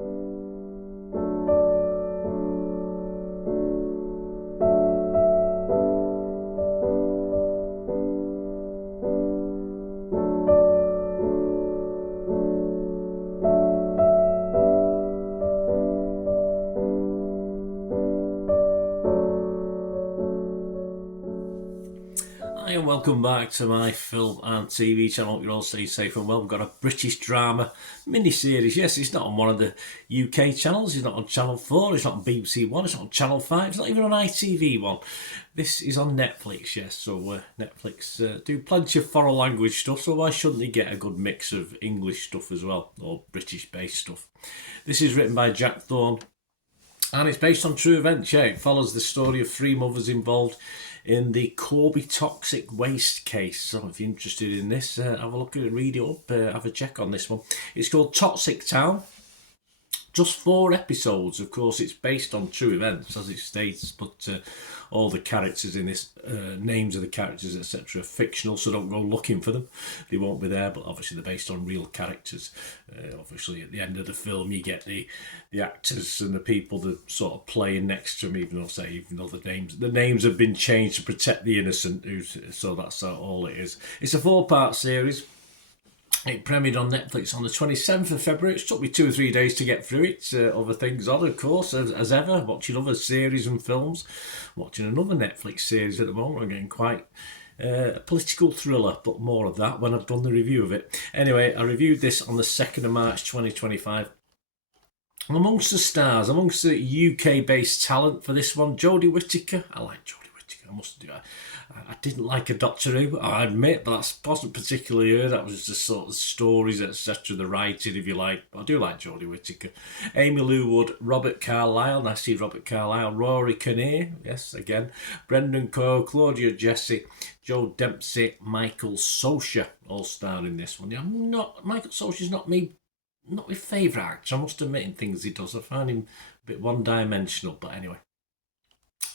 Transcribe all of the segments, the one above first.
Hi and welcome back to my film and TV channel. Hope you're all staying safe and well. We've got a British drama mini-series. Yes, it's not on one of the UK channels. It's not on Channel 4. It's not on BBC One. It's not on Channel 5. It's not even on ITV One. This is on Netflix, yes. So Netflix do plenty of foreign language stuff. So why shouldn't they get a good mix of English stuff as well, or British-based stuff? This is written by Jack Thorne. And it's based on true events, yeah. It follows the story of three mothers involved in the Corby toxic waste case. So if you're interested in this, have a look at it, read it up, have a check on this one. It's called Toxic Town. Just 4 episodes. Of course, it's based on true events, as it states, but all the characters in this, names of the characters, etc., are fictional, so don't go looking for them. They won't be there, but obviously they're based on real characters. Obviously, at the end of the film, you get the actors and the people that sort of playing next to them, even though the names have been changed to protect the innocent. So that's all it is. It's a 4-part series. It premiered on Netflix on the 27th of February. It took me 2 or 3 days to get through it. Other things on, of course, as ever. Watching other series and films. Watching another Netflix series at the moment. I'm getting quite a political thriller, but more of that when I've done the review of it. Anyway, I reviewed this on the 2nd of March 2025. And amongst the stars, amongst the UK-based talent for this one, Jodie Whittaker. I like Jodie Whittaker, I must do that. I didn't like a Doctor Who, I admit, but that wasn't particularly her. That was just sort of stories, etc., the writing, if you like. I do like Jodie Whittaker. Amy Lou Wood, Robert Carlyle, nice to see Robert Carlyle, Rory Kinnear, yes, again, Brendan Coe, Claudia Jessie, Joe Dempsey, Michael Socha, all starred in this one. Yeah, Michael Socha's not my favourite actor, I must admit, in things he does. I find him a bit one-dimensional, but anyway.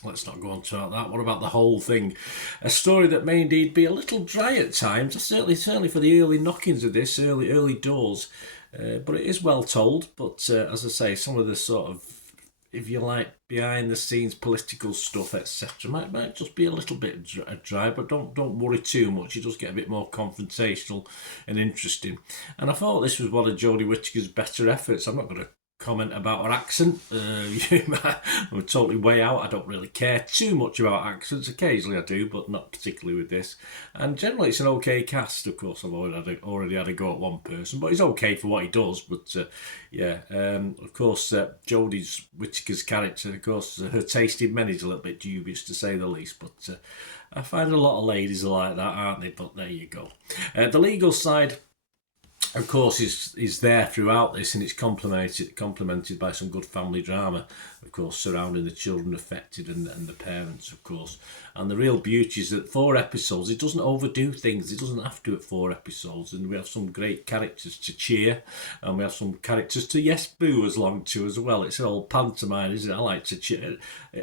Let's not go on to that. What about the whole thing? A story that may indeed be a little dry at times, certainly for the early knockings of this, early doors. But it is well told. But as I say, some of the sort of, if you like, behind the scenes political stuff, etc., might just be a little bit dry. But don't worry too much. It does get a bit more confrontational and interesting. And I thought this was one of Jodie Whittaker's better efforts. I'm not going to comment about her accent. I'm totally way out. I don't really care too much about accents. Occasionally I do, but not particularly with this. And generally it's an okay cast. Of course, I've already had a go at one person, but he's okay for what he does. But of course, Jodie Whittaker's character, of course, her taste in men is a little bit dubious, to say the least. But I find a lot of ladies are like that, aren't they? But there you go. The legal side, of course, is there throughout this, and it's complemented by some good family drama, of course, surrounding the children affected and the parents, of course. And the real beauty is that 4 episodes, it doesn't overdo things. It does't have to at 4 episodes, and we have some great characters to cheer, and we have some characters to boo along to as well. It's an old pantomime, isn't it? I like to cheer.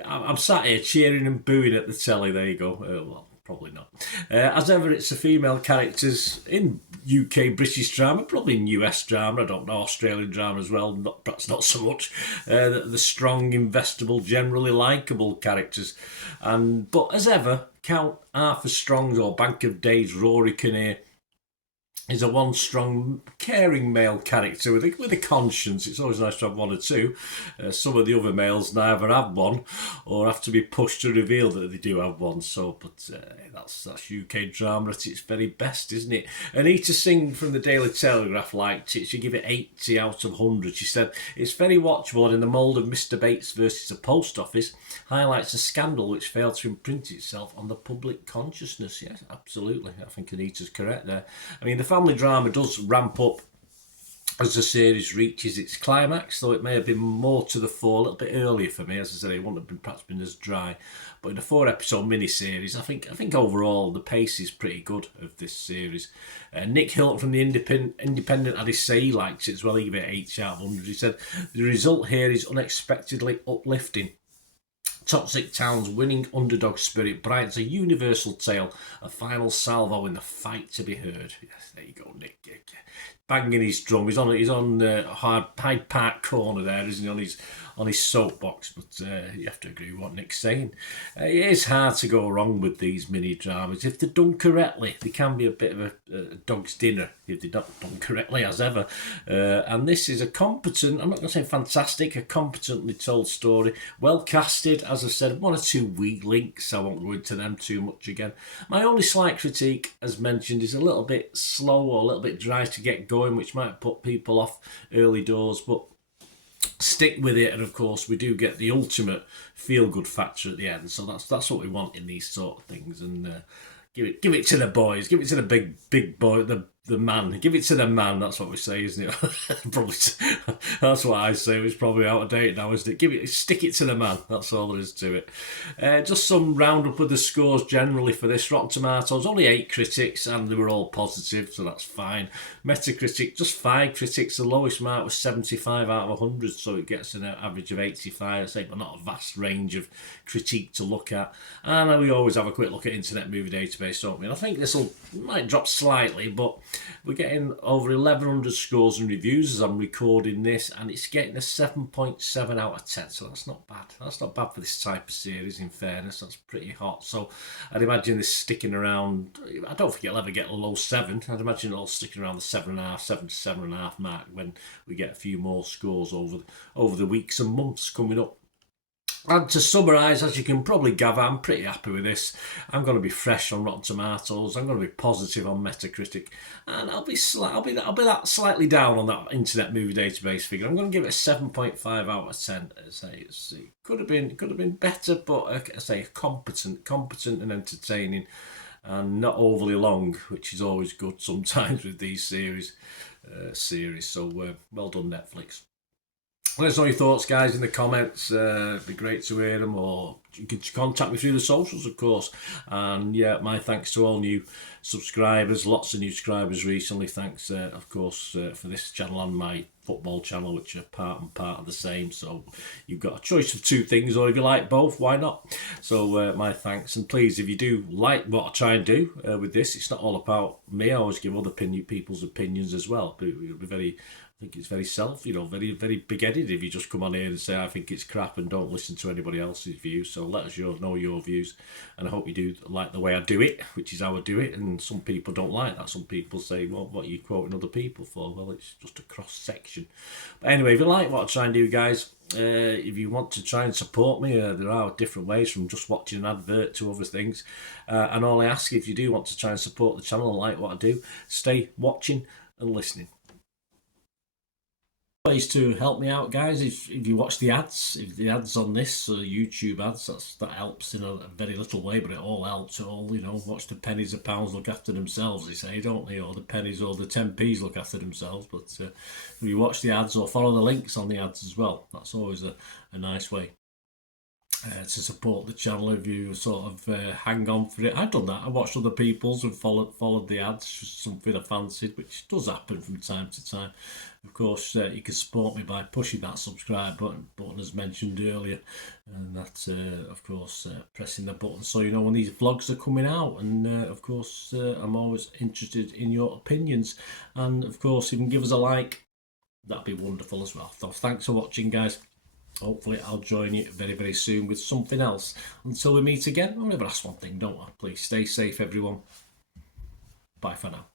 I'm sat here cheering and booing at the telly. There you go. Well, probably not. As ever, it's the female characters in UK British drama, probably in US drama, I don't know, Australian drama as well, perhaps not so much. The strong, investable, generally likeable characters. But as ever, Count Arthur Strong's or Bank of Days Rory Kinnear is a one strong, caring male character with a conscience. It's always nice to have one or two. Some of the other males neither have one or have to be pushed to reveal that they do have one. But that's UK drama at its very best, isn't it? Anita Singh from the Daily Telegraph liked it. She gave it 80 out of 100. She said, it's very watchable and in the mould of Mr. Bates versus the Post Office, highlights a scandal which failed to imprint itself on the public consciousness. Yes, absolutely. I think Anita's correct there. I mean, the family drama does ramp up as the series reaches its climax, though it may have been more to the fore a little bit earlier for me. As I said, it wouldn't have perhaps been as dry. But in a 4-episode mini-series, I think overall the pace is pretty good of this series. Nick Hilton from the Independent had his say. He liked it as well. He gave it 8 out of 100. He said, the result here is unexpectedly uplifting. Toxic Town's winning underdog spirit brightens a universal tale, a final salvo in the fight to be heard. Yes, there you go, Nick. banging his drum. He's on Hyde Park corner there, isn't he? On his soapbox. But you have to agree with what Nick's saying. It is hard to go wrong with these mini dramas if they're done correctly. They can be a bit of a dog's dinner if they're not done correctly as ever. And this is a competent, I'm not going to say fantastic, a competently told story, well casted. As I said, 1 or 2 weak links. I won't go into them too much again. My only slight critique, as mentioned, is a little bit slow or a little bit dry to get going, which might put people off early doors, but stick with it. And of course we do get the ultimate feel-good factor at the end, so that's what we want in these sort of things. And give it to the boys, give it to the big boy, the man, give it to the man. That's what we say, isn't it? Probably that's what I say. It's probably out of date now, isn't it? Stick it to the man. That's all there is to it. Just some roundup of the scores generally for this. Rotten Tomatoes, only 8 critics, and they were all positive, so that's fine. Metacritic, just 5 critics. The lowest mark was 75 out of 100, so it gets an average of 85. I say, but not a vast range of critique to look at. And we always have a quick look at Internet Movie Database, don't we? And I think this might drop slightly, but we're getting over 1,100 scores and reviews as I'm recording this, and it's getting a 7.7 out of 10, so that's not bad. That's not bad for this type of series, in fairness. That's pretty hot. So I'd imagine this sticking around. I don't think it'll ever get a low 7. I'd imagine it'll stick around the 7.5, 7 to 7.5 mark when we get a few more scores over the weeks and months coming up. And to summarise, as you can probably gather, I'm pretty happy with this. I'm going to be fresh on Rotten Tomatoes. I'm going to be positive on Metacritic, and I'll be that slightly down on that Internet Movie Database figure. I'm going to give it a 7.5 out of 10. It could have been better, but I say competent and entertaining, and not overly long, which is always good sometimes with these series. So well done, Netflix. Let us know your thoughts, guys, in the comments. It'd be great to hear them, or you can contact me through the socials, of course. And yeah, my thanks to all new subscribers. Lots of new subscribers recently. Thanks, of course, for this channel and my football channel, which are part of the same. So you've got a choice of 2 things, or if you like both, why not? So my thanks. And please, if you do like what I try and do with this, it's not all about me. I always give other people's opinions as well. But it'll be I think it's very very, very big-headed if you just come on here and say, I think it's crap, and don't listen to anybody else's views. So let us know your views, and I hope you do like the way I do it, which is how I do it. And some people don't like that. Some people say, well, what are you quoting other people for? Well, it's just a cross-section. But anyway, if you like what I try and do, guys, if you want to try and support me, there are different ways from just watching an advert to other things. And all I ask, if you do want to try and support the channel and like what I do, stay watching and listening. Ways to help me out, guys. If you watch the ads, on this YouTube ads, that helps in a very little way, but it all helps. Watch the pennies and pounds look after themselves, they say, don't they? Or the pennies or the 10p's look after themselves. But if you watch the ads or follow the links on the ads as well, that's always a nice way to support the channel. If you sort of hang on for it, I've done that. I watched other people's and followed the ads, just something I fancied, which does happen from time to time. Of course, you can support me by pushing that subscribe button as mentioned earlier, and that's of course pressing the button so you know when these vlogs are coming out. And of course, I'm always interested in your opinions, and of course, if you can give us a like, that'd be wonderful as well. So thanks for watching, guys. Hopefully I'll join you very, very soon with something else. Until we meet again, I'll never ask one thing, don't I? Please stay safe, everyone. Bye for now.